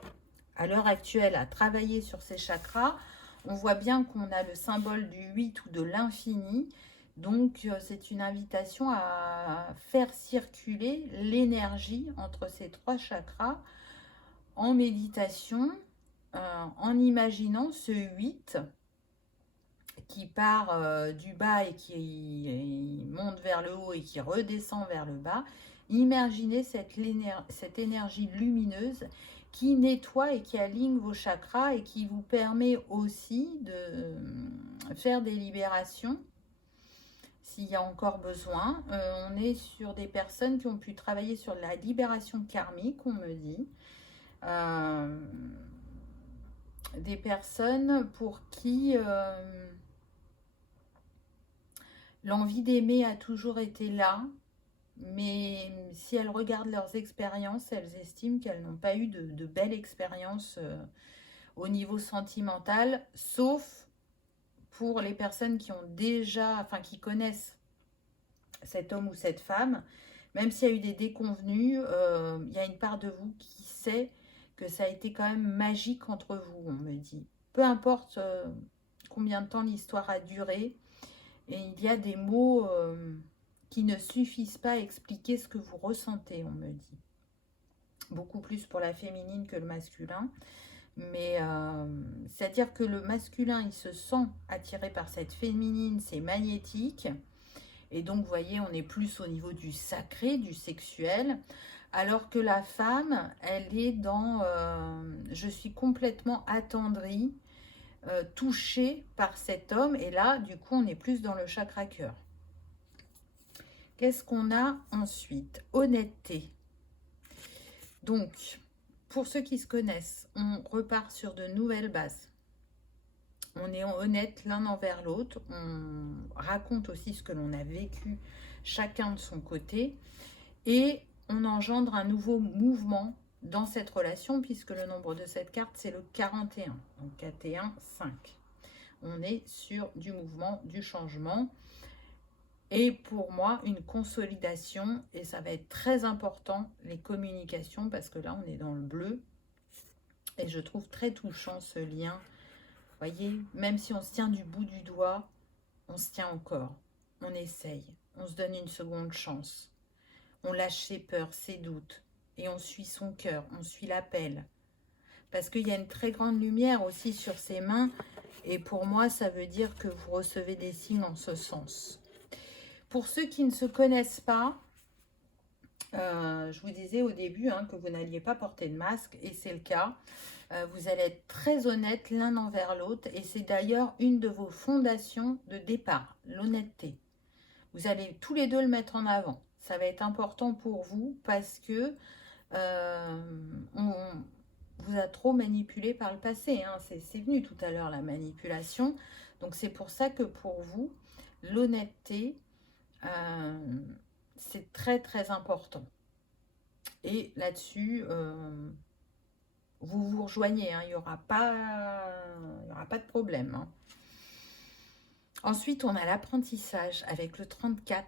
à l'heure actuelle, à travailler sur ces chakras. On voit bien qu'on a le symbole du 8 ou de l'infini. Donc, c'est une invitation à faire circuler l'énergie entre ces trois chakras en méditation, en imaginant ce 8 qui part du bas et qui monte vers le haut et qui redescend vers le bas. Imaginez cette énergie lumineuse qui nettoie et qui aligne vos chakras et qui vous permet aussi de faire des libérations s'il y a encore besoin. On est sur des personnes qui ont pu travailler sur la libération karmique, on me dit. Des personnes pour qui l'envie d'aimer a toujours été là, mais si elles regardent leurs expériences, elles estiment qu'elles n'ont pas eu de belles expériences au niveau sentimental, sauf pour les personnes qui ont déjà, enfin qui connaissent cet homme ou cette femme. Même s'il y a eu des déconvenues, il y a une part de vous qui sait que ça a été quand même magique entre vous, on me dit. Peu importe combien de temps l'histoire a duré, et il y a des mots qui ne suffisent pas à expliquer ce que vous ressentez, on me dit. Beaucoup plus pour la féminine que le masculin. Mais c'est-à-dire que le masculin, il se sent attiré par cette féminine, c'est magnétique. Et donc, vous voyez, on est plus au niveau du sacré, du sexuel. Alors que la femme, elle est dans je suis complètement attendrie, touchée par cet homme. Et là, du coup, on est plus dans le chakra cœur. Qu'est-ce qu'on a ensuite? Honnêteté. Donc, pour ceux qui se connaissent, on repart sur de nouvelles bases. On est honnête l'un envers l'autre. On raconte aussi ce que l'on a vécu chacun de son côté. Et on engendre un nouveau mouvement dans cette relation, puisque le nombre de cette carte, c'est le 41. Donc 41, 5. On est sur du mouvement, du changement. Et pour moi, une consolidation. Et ça va être très important, les communications, parce que là, on est dans le bleu. Et je trouve très touchant ce lien. Vous voyez, même si on se tient du bout du doigt, on se tient encore. On essaye. On se donne une seconde chance. On lâche ses peurs, ses doutes, et on suit son cœur, on suit l'appel. Parce qu'il y a une très grande lumière aussi sur ses mains, et pour moi, ça veut dire que vous recevez des signes en ce sens. Pour ceux qui ne se connaissent pas, je vous disais au début que vous n'alliez pas porter de masque, et c'est le cas. Vous allez être très honnête l'un envers l'autre, et c'est d'ailleurs une de vos fondations de départ, l'honnêteté. Vous allez tous les deux le mettre en avant. Ça va être important pour vous parce que on vous a trop manipulé par le passé. C'est venu tout à l'heure la manipulation. Donc c'est pour ça que pour vous, l'honnêteté C'est très très important. Et là-dessus, vous vous rejoignez, hein, il n'y aura pas de problème. Hein. Ensuite, on a l'apprentissage avec le 34,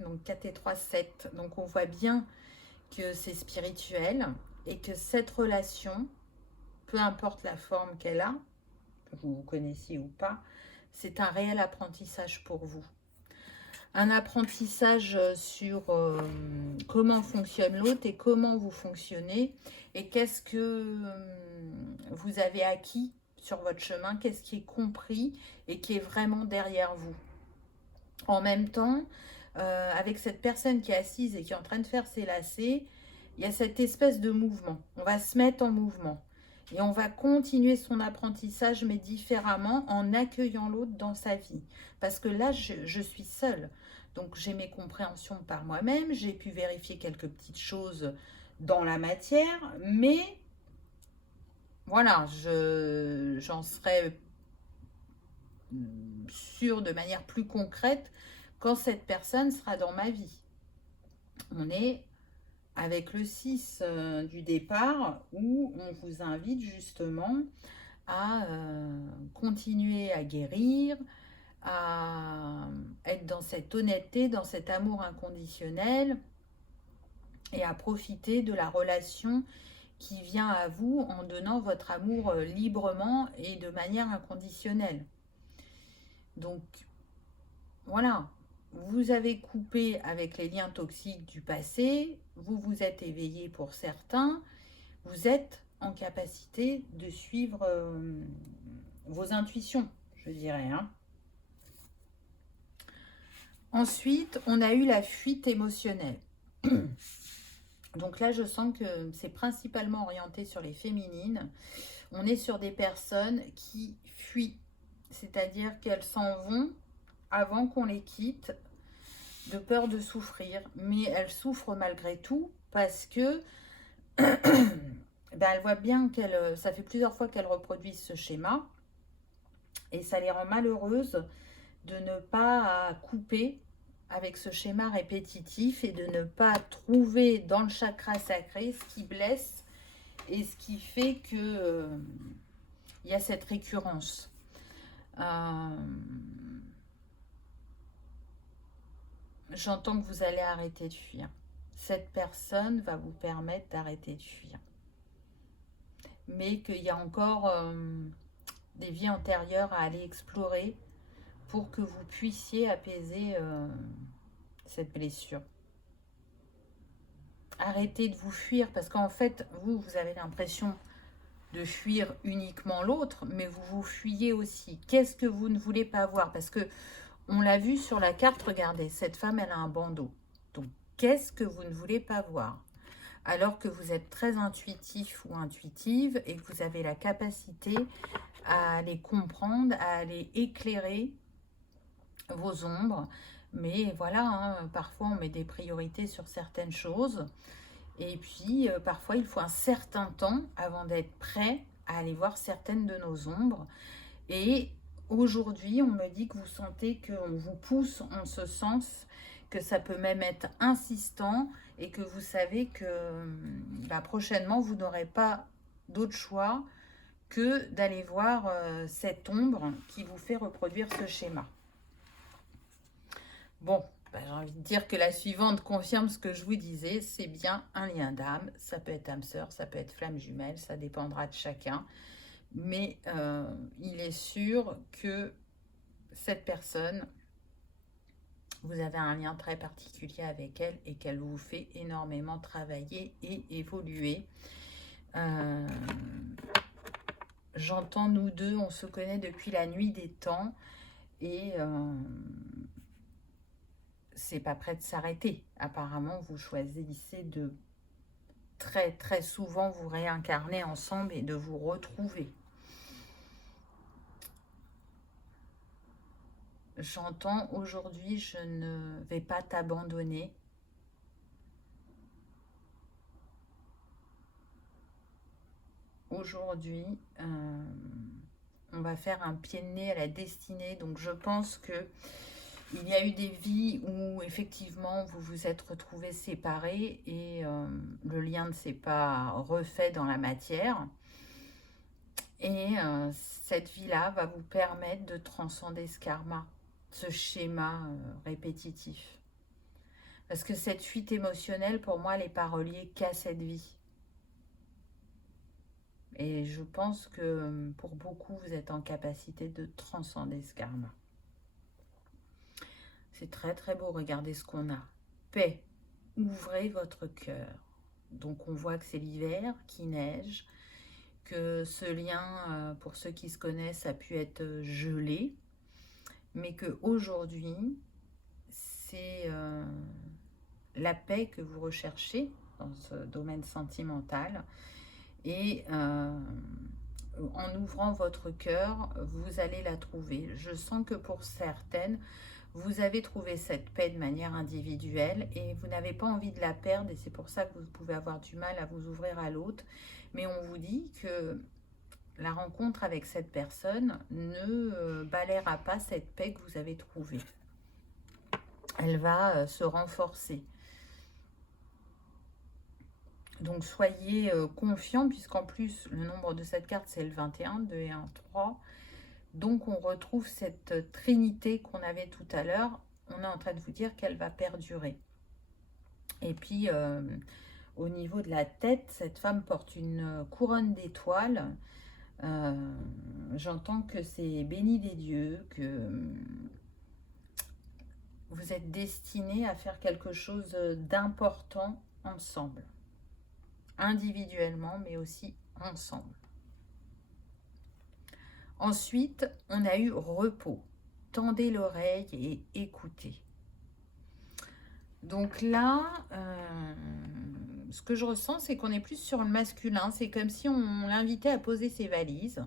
donc 4 et 3, 7. Donc on voit bien que c'est spirituel et que cette relation, peu importe la forme qu'elle a, que vous connaissiez ou pas, c'est un réel apprentissage pour vous. Un apprentissage sur comment fonctionne l'autre et comment vous fonctionnez et qu'est-ce que vous avez acquis sur votre chemin, qu'est-ce qui est compris et qui est vraiment derrière vous. En même temps, avec cette personne qui est assise et qui est en train de faire ses lacets, il y a cette espèce de mouvement. On va se mettre en mouvement et on va continuer son apprentissage, mais différemment, en accueillant l'autre dans sa vie. Parce que là, je suis seule. Donc, j'ai mes compréhensions par moi-même. J'ai pu vérifier quelques petites choses dans la matière. Mais, voilà, j'en serai sûre de manière plus concrète quand cette personne sera dans ma vie. On est avec le 6 du départ où on vous invite justement à continuer à guérir, à être dans cette honnêteté, dans cet amour inconditionnel et à profiter de la relation qui vient à vous en donnant votre amour librement et de manière inconditionnelle. Donc, voilà, vous avez coupé avec les liens toxiques du passé, vous vous êtes éveillé pour certains, vous êtes en capacité de suivre vos intuitions, je dirais. Hein. Ensuite, on a eu la fuite émotionnelle. Donc là, je sens que c'est principalement orienté sur les féminines. On est sur des personnes qui fuient, c'est-à-dire qu'elles s'en vont avant qu'on les quitte, de peur de souffrir. Mais elles souffrent malgré tout parce que elles voient bien ça fait plusieurs fois qu'elles reproduisent ce schéma et ça les rend malheureuses de ne pas couper avec ce schéma répétitif et de ne pas trouver dans le chakra sacré ce qui blesse et ce qui fait que y a cette récurrence. J'entends que vous allez arrêter de fuir. Cette personne va vous permettre d'arrêter de fuir. Mais qu'il y a encore des vies antérieures à aller explorer pour que vous puissiez apaiser cette blessure. Arrêtez de vous fuir parce qu'en fait, vous avez l'impression de fuir uniquement l'autre, mais vous vous fuyez aussi. Qu'est-ce que vous ne voulez pas voir? Parce que on l'a vu sur la carte, regardez, cette femme, elle a un bandeau. Donc, qu'est-ce que vous ne voulez pas voir? Alors que vous êtes très intuitif ou intuitive et que vous avez la capacité à les comprendre, à aller éclairer vos ombres. Mais voilà, hein, parfois on met des priorités sur certaines choses. Et puis, parfois, il faut un certain temps avant d'être prêt à aller voir certaines de nos ombres. Et aujourd'hui, on me dit que vous sentez qu'on vous pousse en ce sens, que ça peut même être insistant et que vous savez que prochainement, vous n'aurez pas d'autre choix que d'aller voir cette ombre qui vous fait reproduire ce schéma. Bon, j'ai envie de dire que la suivante confirme ce que je vous disais, c'est bien un lien d'âme. Ça peut être âme sœur, ça peut être flamme jumelle, ça dépendra de chacun. Mais il est sûr que cette personne, vous avez un lien très particulier avec elle et qu'elle vous fait énormément travailler et évoluer. J'entends nous deux, on se connaît depuis la nuit des temps et c'est pas prêt de s'arrêter. Apparemment, vous choisissez de très très souvent vous réincarner ensemble et de vous retrouver. J'entends aujourd'hui, je ne vais pas t'abandonner. Aujourd'hui, on va faire un pied de nez à la destinée. Donc je pense que Il y a eu des vies où effectivement vous vous êtes retrouvés séparés et le lien ne s'est pas refait dans la matière. Et cette vie-là va vous permettre de transcender ce karma, ce schéma répétitif. Parce que cette fuite émotionnelle, pour moi, elle n'est pas reliée qu'à cette vie. Et je pense que pour beaucoup, vous êtes en capacité de transcender ce karma. C'est très très beau, regardez ce qu'on a. Paix, ouvrez votre cœur. Donc on voit que c'est l'hiver, qu'il neige, que ce lien, pour ceux qui se connaissent, a pu être gelé, mais qu'aujourd'hui, c'est la paix que vous recherchez dans ce domaine sentimental. Et en ouvrant votre cœur, vous allez la trouver. Je sens que pour certaines, vous avez trouvé cette paix de manière individuelle et vous n'avez pas envie de la perdre et c'est pour ça que vous pouvez avoir du mal à vous ouvrir à l'autre. Mais on vous dit que la rencontre avec cette personne ne balayera pas cette paix que vous avez trouvée. Elle va se renforcer. Donc soyez confiants puisqu'en plus le nombre de cette carte c'est le 21, 2 et 1, 3. Donc on retrouve cette trinité qu'on avait tout à l'heure. On est en train de vous dire qu'elle va perdurer. Et puis au niveau de la tête, cette femme porte une couronne d'étoiles. J'entends que c'est béni des dieux, que vous êtes destinés à faire quelque chose d'important ensemble. Individuellement, mais aussi ensemble. Ensuite, on a eu repos. Tendez l'oreille et écoutez. Donc là, ce que je ressens, c'est qu'on est plus sur le masculin. C'est comme si on l'invitait à poser ses valises,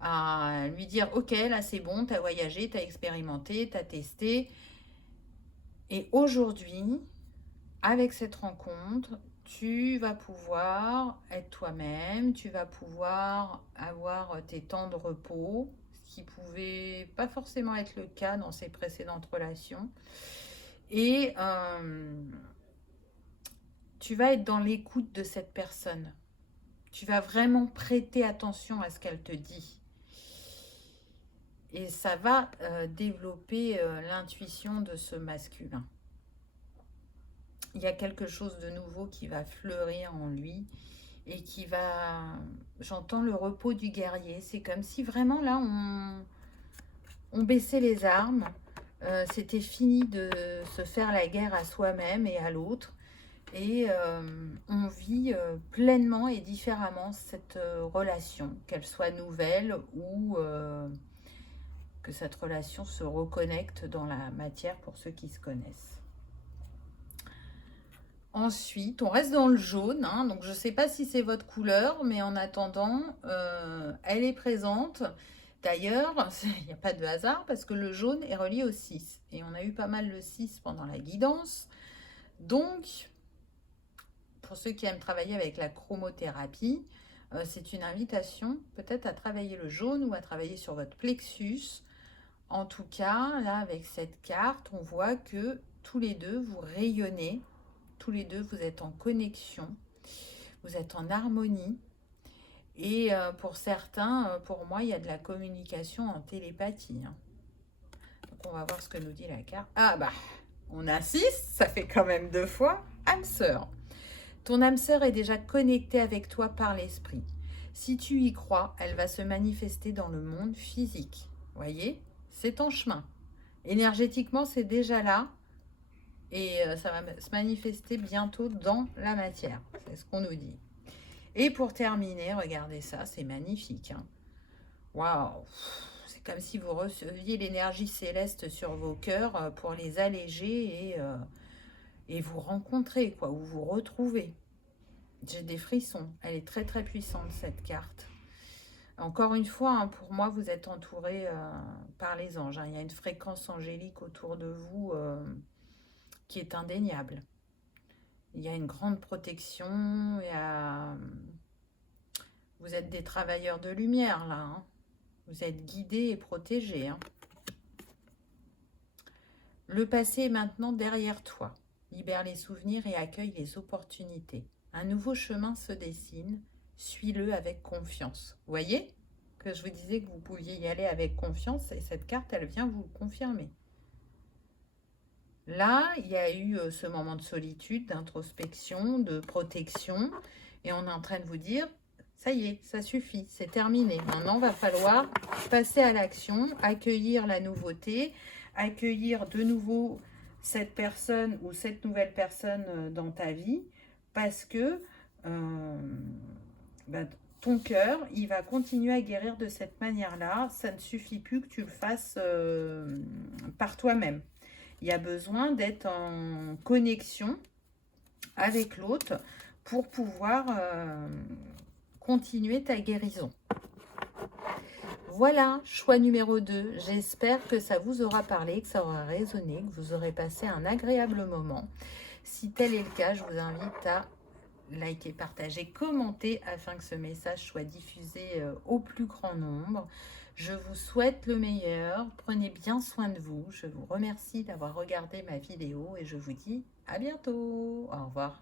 à lui dire « Ok, là c'est bon, tu as voyagé, tu as expérimenté, tu as testé. » Et aujourd'hui, avec cette rencontre, tu vas pouvoir être toi-même, tu vas pouvoir avoir tes temps de repos, ce qui ne pouvait pas forcément être le cas dans ses précédentes relations. Et tu vas être dans l'écoute de cette personne. Tu vas vraiment prêter attention à ce qu'elle te dit. Et ça va développer l'intuition de ce masculin. Il y a quelque chose de nouveau qui va fleurir en lui et qui va... J'entends le repos du guerrier. C'est comme si vraiment là, on baissait les armes. C'était fini de se faire la guerre à soi-même et à l'autre. Et on vit pleinement et différemment cette relation, qu'elle soit nouvelle ou que cette relation se reconnecte dans la matière pour ceux qui se connaissent. Ensuite, on reste dans le jaune, hein, donc je ne sais pas si c'est votre couleur, mais en attendant, elle est présente. D'ailleurs, il n'y a pas de hasard parce que le jaune est relié au 6. Et on a eu pas mal le 6 pendant la guidance. Donc, pour ceux qui aiment travailler avec la chromothérapie, c'est une invitation peut-être à travailler le jaune ou à travailler sur votre plexus. En tout cas, là, avec cette carte, on voit que tous les deux, vous rayonnez. Tous les deux, vous êtes en connexion. Vous êtes en harmonie. Et pour certains, pour moi, il y a de la communication en télépathie. Hein. Donc, on va voir ce que nous dit la carte. Ah bah, on a 6, ça fait quand même 2 fois. Âme sœur. Ton âme sœur est déjà connectée avec toi par l'esprit. Si tu y crois, elle va se manifester dans le monde physique. Voyez, c'est en chemin. Énergétiquement, c'est déjà là. Et ça va se manifester bientôt dans la matière. C'est ce qu'on nous dit. Et pour terminer, regardez ça, c'est magnifique. Hein. Waouh! C'est comme si vous receviez l'énergie céleste sur vos cœurs pour les alléger et vous rencontrer, quoi, ou vous retrouver. J'ai des frissons. Elle est très très puissante cette carte. Encore une fois, hein, pour moi, vous êtes entouré par les anges. Hein. Il y a une fréquence angélique autour de vous qui est indéniable. Il y a une grande protection. Vous êtes des travailleurs de lumière là. Hein. Vous êtes guidés et protégés. Hein. Le passé est maintenant derrière toi. Libère les souvenirs et accueille les opportunités. Un nouveau chemin se dessine. Suis-le avec confiance. Vous voyez que je vous disais que vous pouviez y aller avec confiance et cette carte, elle vient vous le confirmer. Là, il y a eu ce moment de solitude, d'introspection, de protection et on est en train de vous dire, ça y est, ça suffit, c'est terminé. Maintenant, il va falloir passer à l'action, accueillir la nouveauté, accueillir de nouveau cette personne ou cette nouvelle personne dans ta vie parce que ton cœur, il va continuer à guérir de cette manière-là. Ça ne suffit plus que tu le fasses par toi-même. Il y a besoin d'être en connexion avec l'autre pour pouvoir continuer ta guérison. Voilà, choix numéro 2. J'espère que ça vous aura parlé, que ça aura résonné, que vous aurez passé un agréable moment. Si tel est le cas, je vous invite à liker, partager, commenter afin que ce message soit diffusé au plus grand nombre. Je vous souhaite le meilleur. Prenez bien soin de vous. Je vous remercie d'avoir regardé ma vidéo et je vous dis à bientôt. Au revoir.